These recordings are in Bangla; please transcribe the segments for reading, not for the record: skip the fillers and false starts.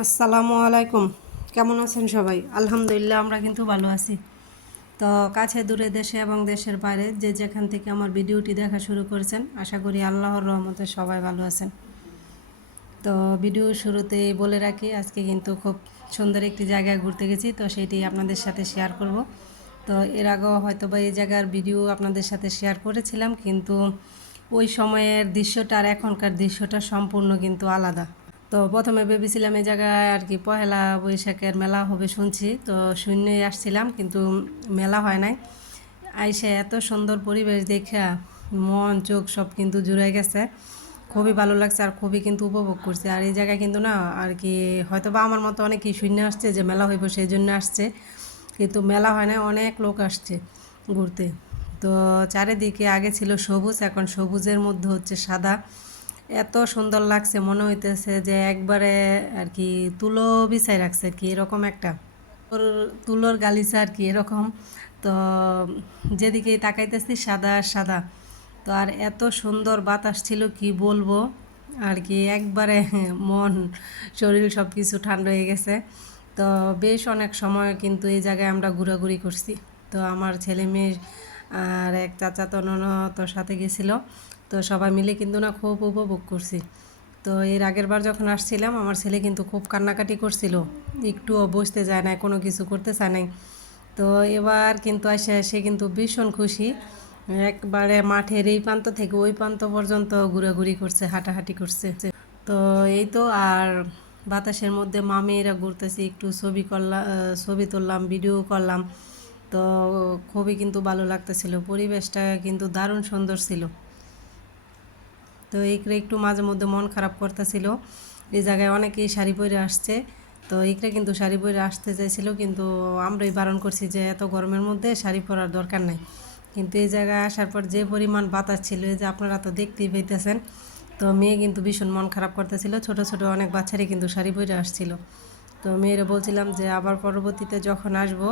আসসালামু আলাইকুম। কেমন আছেন সবাই? আলহামদুলিল্লাহ আমরা কিন্তু ভালো আছি। তো কাছে দূরে দেশে এবং দেশের বাইরে যে যেখান থেকে আমার ভিডিওটি দেখা শুরু করেছেন, আশা করি আল্লাহর রহমতে সবাই ভালো আছেন। তো ভিডিও শুরুতেই বলে রাখি, আজকে কিন্তু খুব সুন্দর একটি জায়গায় ঘুরতে গেছি, তো সেটি আপনাদের সাথে শেয়ার করব। তো এর আগেও হয়তো বা এই জায়গার ভিডিও আপনাদের সাথে শেয়ার করেছিলাম, কিন্তু ওই সময়ের দৃশ্যটা আর এখনকার দৃশ্যটা সম্পূর্ণ কিন্তু আলাদা। তো প্রথমে ভেবেছিলাম এই জায়গায় আর কি পহেলা বৈশাখের মেলা হবে শুনছি, তো শূন্যই আসছিলাম, কিন্তু মেলা হয় নাই। আইসে এত সুন্দর পরিবেশ দেখা মন চোখ সব কিন্তু জুড়ে গেছে, খুবই ভালো লাগছে আর খুবই কিন্তু উপভোগ করছে। আর এই জায়গায় কিন্তু না আর কি হয়তো বা আমার মতো অনেকেই শূন্য আসছে যে মেলা হইব সেই জন্য আসছে, কিন্তু মেলা হয় না, অনেক লোক আসছে ঘুরতে। তো চারিদিকে আগে ছিল সবুজ, এখন সবুজের মধ্যে হচ্ছে সাদা। এত সুন্দর লাগছে, মনে হইতেছে যে একবারে আর কি তুলো বিছাই রাখছে আর কি, এরকম একটা ওর তুলোর গালিচা আর কি এরকম। তো যেদিকেই তাকাইতেছি সাদা আর সাদা। তো আর এত সুন্দর বাতাস ছিল কি বলবো আর কি, একবারে মন শরীর সব কিছু ঠান্ডা হয়ে গেছে। তো বেশ অনেক সময় কিন্তু এই জায়গায় আমরা ঘোরাঘুরি করছি। তো আমার ছেলে মেয়ে আর এক চাচাতো ননদর সাথে গেছিলো, তো সবাই মিলে কিন্তু না খুব উপভোগ করছি। তো এর আগের বার যখন আসছিলাম আমার ছেলে কিন্তু খুব কান্নাকাটি করছিল, একটুও বসতে যায় না, কোনো কিছু করতে চায় নাই। তো এবার কিন্তু এসে সে কিন্তু ভীষণ খুশি, একবারে মাঠের এই প্রান্ত থেকে ওই প্রান্ত পর্যন্ত ঘোরাঘুরি করছে, হাঁটাহাঁটি করছে। তো এই তো আর বাতাসের মধ্যে মামিরা ঘুরতেছি, একটু ছবি করলাম, ছবি তুললাম, ভিডিও করলাম। তো খুবই কিন্তু ভালো লাগতেছিল, পরিবেশটা কিন্তু দারুণ সুন্দর ছিল। তো এইকরে একটু মাঝে মধ্যে মন খারাপ করতেছিল, এই জায়গায় অনেকেই শাড়ি পরে আসছে। তো এইকরে কিন্তু শাড়ি পরে আসতে চাইছিল, কিন্তু আমরাই বারণ করছি যে এত গরমের মধ্যে শাড়ি পরার দরকার নাই। কিন্তু এই জায়গায় আসার পর যে পরিমাণ বাতাস ছিল, এই যে আপনারা তো দেখতেই পেতেছেন। তো মেয়ে কিন্তু ভীষণ মন খারাপ করতেছিল, ছোট ছোট অনেক বাচ্চারই কিন্তু শাড়ি পরে আসছিল। তো মেয়েরা বলছিলাম যে আবার পরবর্তীতে যখন আসবো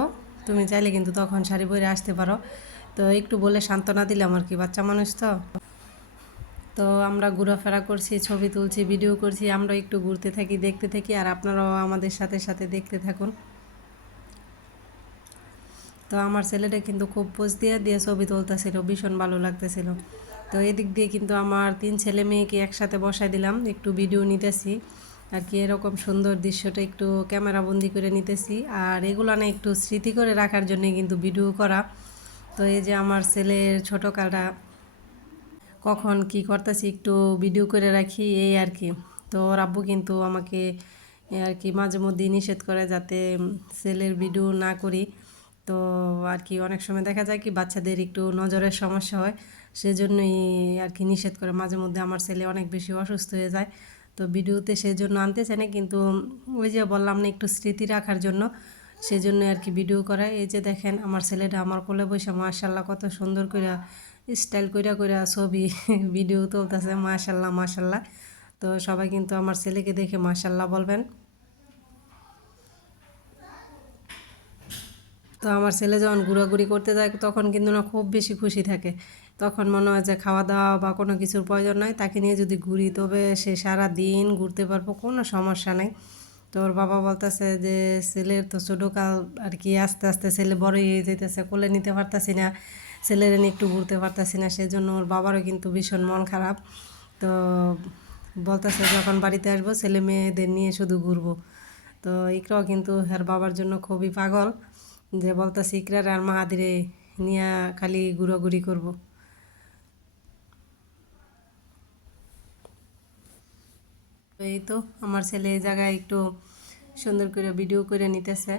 তুমি চাইলে কিন্তু তখন শাড়ি পরে আসতে পারো। তো একটু বলে সান্ত্বনা দিলাম আর কি, বাচ্চা মানুষ তো। তো আমরা ঘোরাফেরা করছি, ছবি তুলছি, ভিডিও করছি, আমরা একটু ঘুরতে থাকি, দেখতে থাকি, আর আপনারাও আমাদের সাথে সাথে দেখতে থাকুন। তো আমার ছেলেটা কিন্তু খুব পোজ দিয়ে দিয়ে ছবি তুলতেছিল, ভীষণ ভালো লাগতেছিল। তো এদিক দিয়ে কিন্তু আমার 3 ছেলে মেয়েকে একসাথে বসাই দিলাম, একটু ভিডিও নিতেছি আর কি, এরকম সুন্দর দৃশ্যটা একটু ক্যামেরা বন্দি করে নিতেছি। আর এগুলো না একটু স্মৃতি করে রাখার জন্য কিন্তু ভিডিও করা। তো এই যে আমার ছেলের ছোটো কালটা কখন কি করতেছি একটু ভিডিও করে রাখি, এই আর কি। তো ওর আব্বু কিন্তু আমাকে আর কি মাঝে মধ্যে নিষেধ করে যাতে সেলের ভিডিও না করি। তো আর কি অনেক সময় দেখা যায় কি বাচ্চাদের একটু নজরের সমস্যা হয়, সেজন্যই আর কি নিষেধ করে। মাঝে মধ্যে আমার ছেলে অনেক বেশি অসুস্থ হয়ে যায়, তো ভিডিওতে সেজন্য আনতে চায় না, কিন্তু ওই যে বললাম না একটু স্মৃতি রাখার জন্য, সেজন্য আর কি ভিডিও করা। এই যে দেখেন আমার ছেলেটা আমার কোলে বসে মাশাল্লাহ কত সুন্দর করে স্টাইল কইরা কইরা ছবি ভিডিও তুলতেছে, মাশাল্লাহ মাশাল্লাহ। তো সবাই কিন্তু আমার ছেলেকে দেখে মাশাল্লাহ বলবেন। তো আমার ছেলে যখন ঘোরাঘুরি করতে যায় তখন কিন্তু না খুব বেশি খুশি থাকে, তখন মনে হয় যে খাওয়া দাওয়া বা কোনো কিছুর প্রয়োজন নয়, তাকে নিয়ে যদি ঘুরি তবে সে সারা দিন ঘুরতে পারবো, কোনো সমস্যা নেই। তো ওর বাবা বলতেছে যে ছেলের তো ছোটোকাল আর কি, আস্তে আস্তে ছেলে বড়ই হয়ে যেতেছে, কোলে নিতে পারতাছি না, ছেলের নিয়ে একটু ঘুরতে পারতাছি না, সেজন্য ওর বাবারও কিন্তু ভীষণ মন খারাপ। তো বলতেছে যখন বাড়িতে আসবো ছেলে মেয়েদের নিয়ে শুধু ঘুরবো। তো ইকরাও কিন্তু এর বাবার জন্য খুবই পাগল, যে বলতেছে ইকরার আর মাহাদিরে নিয়ে খালি ঘোরাঘুরি করব। তো এই তো আমার ছেলে এই জায়গায় একটু সুন্দর করে ভিডিও করে নিতেছে।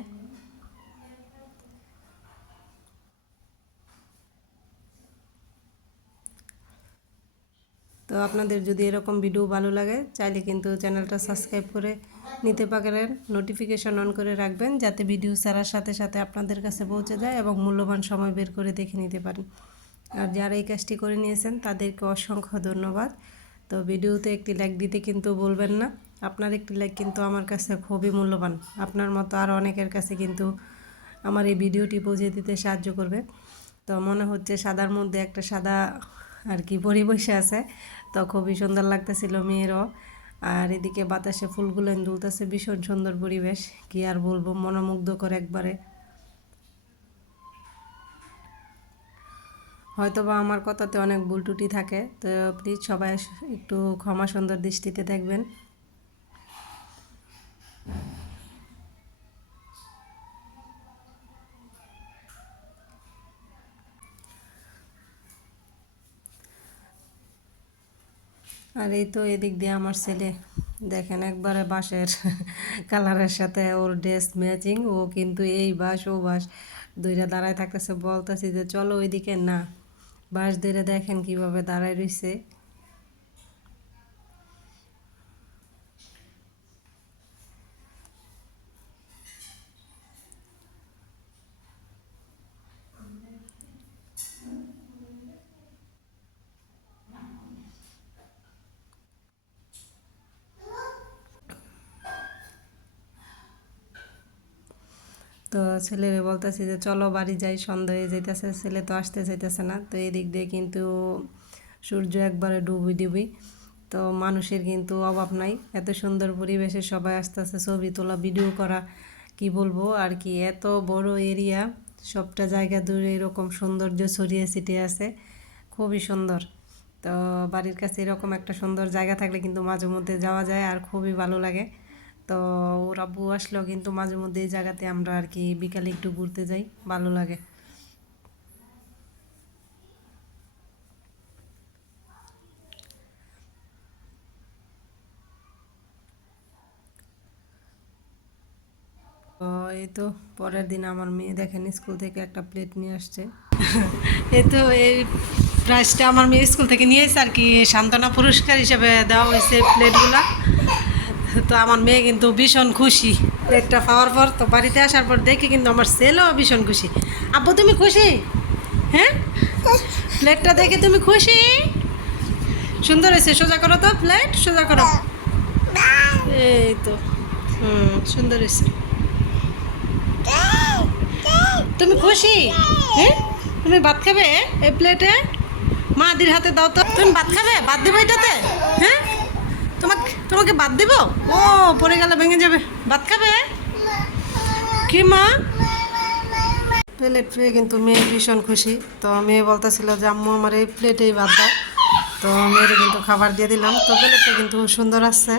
তো আপনাদের যদি এরকম ভিডিও ভালো লাগে চাইলে কিন্তু চ্যানেলটা সাবস্ক্রাইব করে নিতে পারেন, নোটিফিকেশন অন করে রাখবেন যাতে ভিডিও ছাড়ার সাথে সাথে আপনাদের কাছে পৌঁছে যায় এবং মূল্যবান সময় বের করে দেখে নিতে পারেন। আর যারা এই কাজটি করে নিয়েছেন তাদেরকে অসংখ্য ধন্যবাদ। তো ভিডিওতে একটি লাইক দিতে কিন্তু বলবেন না, আপনার একটি লাইক কিন্তু আমার কাছে খুবই মূল্যবান, আপনার মতো আরও অনেকের কাছে কিন্তু আমার এই ভিডিওটি পৌঁছে দিতে সাহায্য করবে। তো মনে হচ্ছে সাদার মধ্যে একটা সাদা আর কি পরি বসে আছে, তো খুবই সুন্দর লাগতেছিল মেয়েরও। আর এদিকে বাতাসে ফুলগুলো দুলতেছে, ভীষণ সুন্দর পরিবেশ, কি আর বলবো, মনোমুগ্ধকর একবারে। হয়তোবা আমার কথাতে অনেক ভুল ত্রুটি থাকে, তো প্লিজ সবাই একটু ক্ষমা সুন্দর দৃষ্টিতে দেখবেন। আর এই তো এদিক দিয়ে আমার ছেলে, দেখেন একবারে বাঁশের কালারের সাথে ওর ড্রেস ম্যাচিং, ও কিন্তু এই বাঁশ ও বাঁশ দুইটা দাঁড়ায় থাকতেছে, বলতেছি যে চলো ওইদিকে না, বাঁশ ধরে দেখেন কিভাবে দাঁড়ায় রইছে। তো ছেলেরে বলতেছি যে চলো বাড়ি যাই, সন্ধ্যা হয়ে যাইতেছে, ছেলে তো আসতে চাইতেছে না। তো এদিক দিয়ে কিন্তু সূর্য একবারে ডুবি ডুবি, তো মানুষের কিন্তু অভাব নাই, এত সুন্দর পরিবেশে সবাই আসতেছে ছবি তোলা, ভিডিও করা, কি বলবো আর কি, এত বড় এরিয়া, সবটা জায়গা দূরে এরকম সৌন্দর্য ছড়িয়ে ছিটিয়ে আছে, খুবই সুন্দর। তো বাড়ির কাছে এরকম একটা সুন্দর জায়গা থাকলে কিন্তু মাঝে মধ্যে যাওয়া যায় আর খুবই ভালো লাগে। তো ওর আব্বু আসলেও কিন্তু মাঝে মধ্যে এই জায়গাতে আমরা আর কি বিকালে একটু ঘুরতে যাই, ভালো লাগে। তো এই তো পরের দিন আমার মেয়ে দেখেন স্কুল থেকে একটা প্লেট নিয়ে আসছে। এই তো এই প্রাইজটা আমার মেয়ে স্কুল থেকে নিয়ে এসে আর কি সান্ত্বনা পুরস্কার হিসেবে দেওয়া হয়েছে প্লেটগুলা। তো আমার মেয়ে কিন্তু ভীষণ খুশি প্লেটটা পাওয়ার পর। তো বাড়িতে আসার পর দেখি কিন্তু আমার ছেলেও ভীষণ খুশি। আব্বু তুমি খুশি? হ্যাঁ, প্লেটটা দেখে তুমি খুশি? সুন্দর হয়েছে, সোজা করো তো, প্লেট সোজা করো। এই তো সুন্দর হয়েছে। তুমি খুশি? হ্যাঁ, তুমি ভাত খাবে এই প্লেটে? মা দির হাতে দাও তো। তুমি ভাত খাবে? ভাত দেবো এটাতে? হ্যাঁ, তোমাকে ভাত দিব? ও পড়ে গেলে ভেঙে যাবে। ভাত খাবে কি মা? প্লেট পেয়ে কিন্তু মেয়ে ভীষণ খুশি। তো মেয়ে বলতেছিল যে আম্মু আমার এই প্লেটেই ভাত দাও। তো মেয়েরে কিন্তু খাবার দিয়ে দিলাম। তো প্লেটটা কিন্তু সুন্দর আসছে।